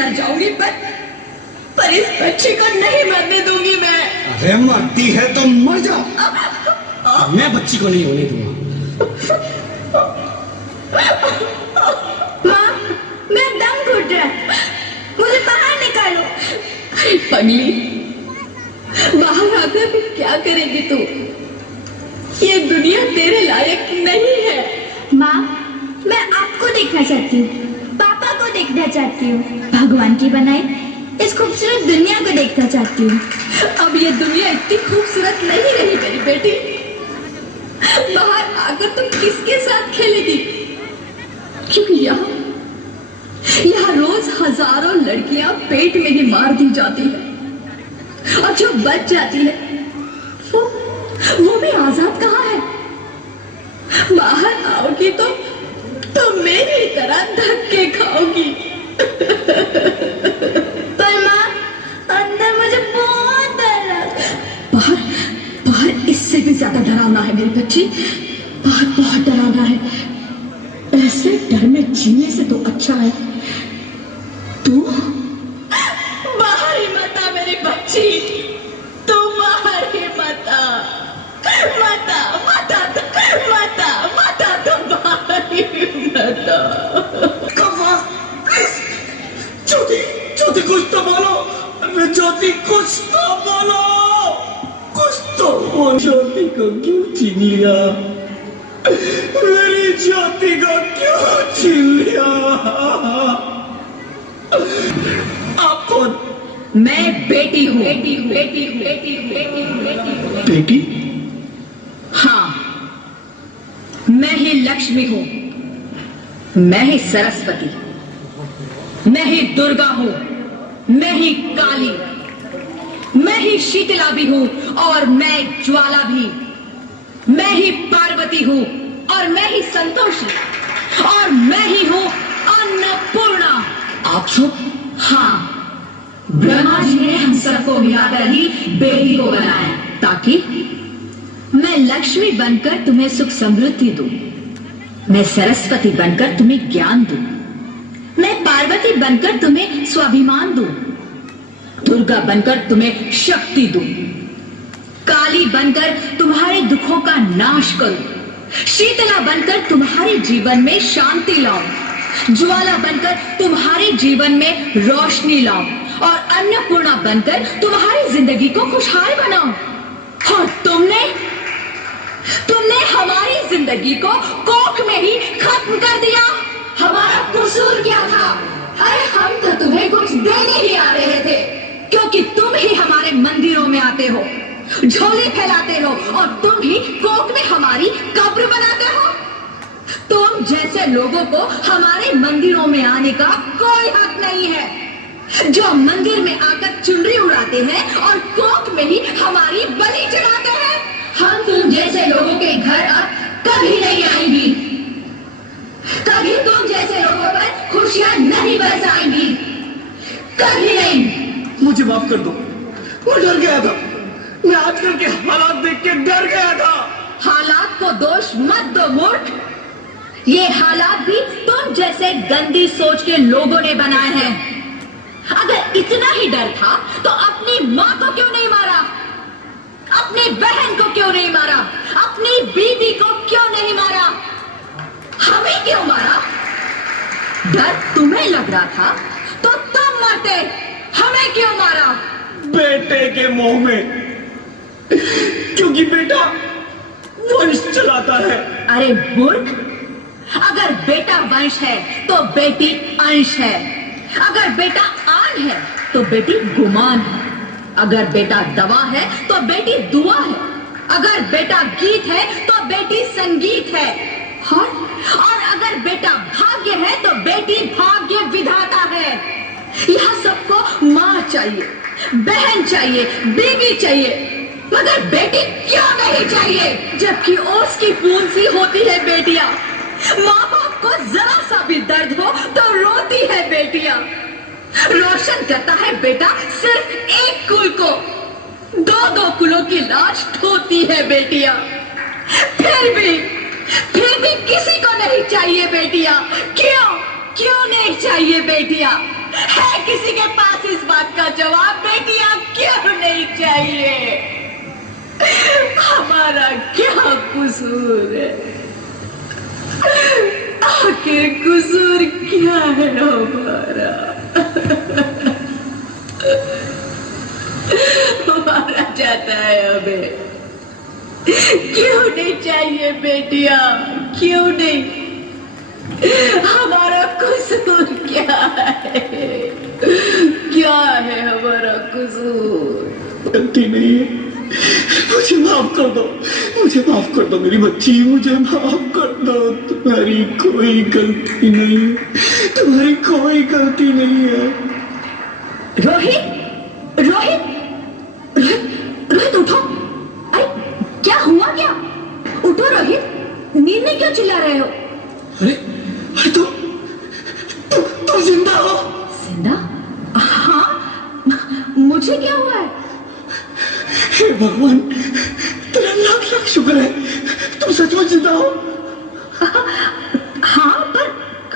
मर जाऊंगी, पर इस बच्ची को नहीं मरने दूंगी मैं। अरे मरती है तो मर जाओ, मैं बच्ची को नहीं होने दूंगा। माँ, मेरा दम घुट रहा है, मुझे बाहर निकालो। अरे पगली, बाहर आकर भी क्या करेगी तू? ये दुनिया तेरे लायक नहीं है। माँ, मैं आपको देखना चाहती हूँ, पापा को देखना चाहती हूँ, भगवान की बनाई इस खूबसूरत दुनिया को देखना चाहती हूँ। अब ये दुनिया इतनी खूबसूरत नहीं रही मेरी बेटी। बाहर आकर तुम किसके साथ खेलेगी? क्योंकि यहाँ रोज हजारों लड़कियां पेट में ही मार दी जाती है, और जो बच जाती है वो भी आजाद कहाँ है? बाहर आओगी तो मेरी तरह धक्के खाओगी। पर माँ, अंदर मुझे बहुत डर लगा। बाहर इससे भी ज्यादा डरावना है मेरी बच्ची, बाहर बहुत डरावना है। ऐसे डर में जीने से तो अच्छा है तू बाहर ही मत आ मेरी बच्ची, तू बाहर ही मत आ, मत आ, मत आ, मत आ, मत आ, तू बाहर ही मत आ। ज्योति कुछ तो बोलो, अरे ज्योति कुछ तो बोलो, कुछ तो बोलो। ज्योति को क्यों छीन लिया? मेरी ज्योति को क्यों छीन लिया? आप कौन? मैं बेटी हूँ। बेटी? हाँ, मैं ही लक्ष्मी हूँ, मैं ही सरस्वती, मैं ही दुर्गा हूँ, मैं ही काली, मैं ही शीतला भी हूँ और मैं ज्वाला भी, मैं ही पार्वती हूँ और मैं ही संतोषी, और मैं ही हूँ अन्नपूर्णा। आप सब? हाँ, ब्रह्मा जी ने हम सबको मिलाकर ही बेटी को बनाया, ताकि मैं लक्ष्मी बनकर तुम्हें सुख समृद्धि दूं, मैं सरस्वती बनकर तुम्हें ज्ञान दूं, मैं पार्वती बनकर तुम्हें स्वाभिमान दूं, दुर्गा बनकर तुम्हें शक्ति दूं, काली बनकर तुम्हारे दुखों का नाश करूं, शीतला बनकर तुम्हारे जीवन में शांति लाऊं, ज्वाला बनकर तुम्हारे जीवन में रोशनी लाऊं, और अन्नपूर्णा बनकर तुम्हारी जिंदगी को खुशहाल बनाऊं। और तुमने हमारी जिंदगी को कोख में ही खत्म कर दिया। हमारा कसूर क्या था? अरे हम तो तुम्हें कुछ देने ही आ रहे थे, क्योंकि तुम ही हमारे मंदिरों में आते हो, झोली फैलाते हो, और तुम ही कोख में हमारी कब्र बनाते हो। तुम जैसे लोगों को हमारे मंदिरों में आने का कोई हक नहीं है, जो मंदिर में आकर चुनरी उड़ाते हैं और कोख में ही हमारी बलि चढ़ाते हैं। हम तुम जैसे लोगों के घर अब कभी नहीं आएंगी, कभी तुम जैसे लोगों पर खुशियां नहीं बरसाएंगी, कभी नहीं। मुझे माफ कर दो, मैं डर गया था, मैं आजकल के हालात देख के डर गया था। हालात को दोष मत दो मूर्ख, ये हालात भी तुम जैसे गंदी सोच के लोगों ने बनाए हैं। अगर इतना ही डर था तो अपनी माँ को क्यों नहीं मारा, अपनी बहन को क्यों नहीं मारा, अपनी बीवी को क्यों नहीं मारा, हमें क्यों मारा? डर तुम्हें लग रहा था तो तुम मरते, हमें क्यों मारा? बेटे के मोह में, क्योंकि बेटा वंश चलाता है। अरे मूर्ख, अगर बेटा वंश है तो बेटी अंश है, अगर बेटा आन है तो बेटी गुमान है, अगर बेटा दवा है तो बेटी दुआ है, अगर बेटा गीत है तो बेटी संगीत है, और अगर बेटा भाग्य है तो बेटी भाग्य विधाता है। यह सबको माँ चाहिए, बहन चाहिए, बीवी चाहिए, मगर बेटी क्यों नहीं चाहिए? जबकि ओस की बूंद सी होती है बेटियां, माँ बाप को जरा सा भी दर्द हो तो रोती है बेटियां, रोशन करता है बेटा सिर्फ एक कुल को, दो दो कुलों की लाश ढोती है बेटियां। फिर भी किसी को नहीं चाहिए बेटियां। क्यों नहीं चाहिए बेटियां? है किसी के पास इस बात का जवाब? बेटियां क्यों नहीं चाहिए? हमारा क्या कसूर है? आखिर कसूर क्या है हमारा? मारा जाता है हमें। क्यों नहीं चाहिए बेटियां? क्यों नहीं? हमारा कसूर क्या है? क्या है हमारा कसूर? गलती नहीं है, मुझे माफ कर दो, मुझे माफ कर दो मेरी बच्ची, मुझे माफ कर दो। तुम्हारी कोई गलती नहीं है, तुम्हारी कोई गलती नहीं है। रोहित, रोहित, रोहित, रोहित उठो। अरे क्या हुआ? क्या? उठो रोहित, नींद में क्यों चिल्ला रहे हो? अरे अरे तुम जिंदा हो? जिंदा? हाँ, मुझे क्या हुआ है? हे भगवान, तेरा लाख लाख शुक्र है, तुम सचमुच जिंदा हो। हाँ, पर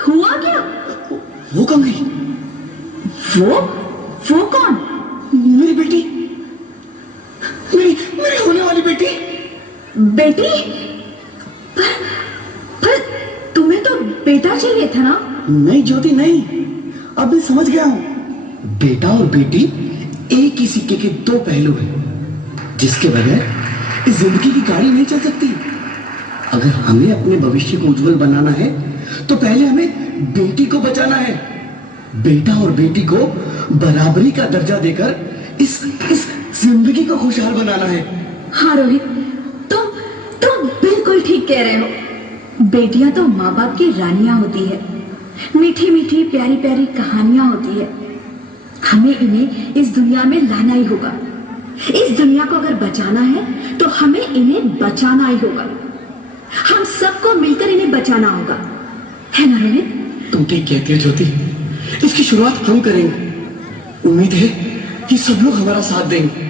हुआ क्या? वो कौन गई? वो कौन? मेरी बेटी, मेरी होने वाली बेटी। बेटी? पर तुम्हें तो बेटा चाहिए था ना? नहीं ज्योति नहीं, अब मैं समझ गया हूँ। बेटा और बेटी एक ही सिक्के के दो पहलू हैं, जिसके बगैर इस जिंदगी की गाड़ी नहीं चल सकती। अगर हमें अपने भविष्य को उज्जवल बनाना है तो पहले हमें बेटी को बचाना है। बेटा और बेटी को बराबरी का दर्जा देकर इस जिंदगी को खुशहाल बनाना है। हाँ रोहित, तुम बिल्कुल ठीक कह रहे हो। बेटियां तो माँ बाप की रानियां होती है, मीठी मीठी प्यारी प्यारी कहानियां होती है। हमें इन्हें इस दुनिया में लाना ही होगा। इस दुनिया को अगर बचाना है तो हमें इन्हें बचाना ही होगा। हम सबको मिलकर इन्हें बचाना होगा, है ना रोहित? तुम ठीक कहती हो ज्योति, इसकी शुरुआत हम करेंगे। उम्मीद है कि सब लोग हमारा साथ देंगे।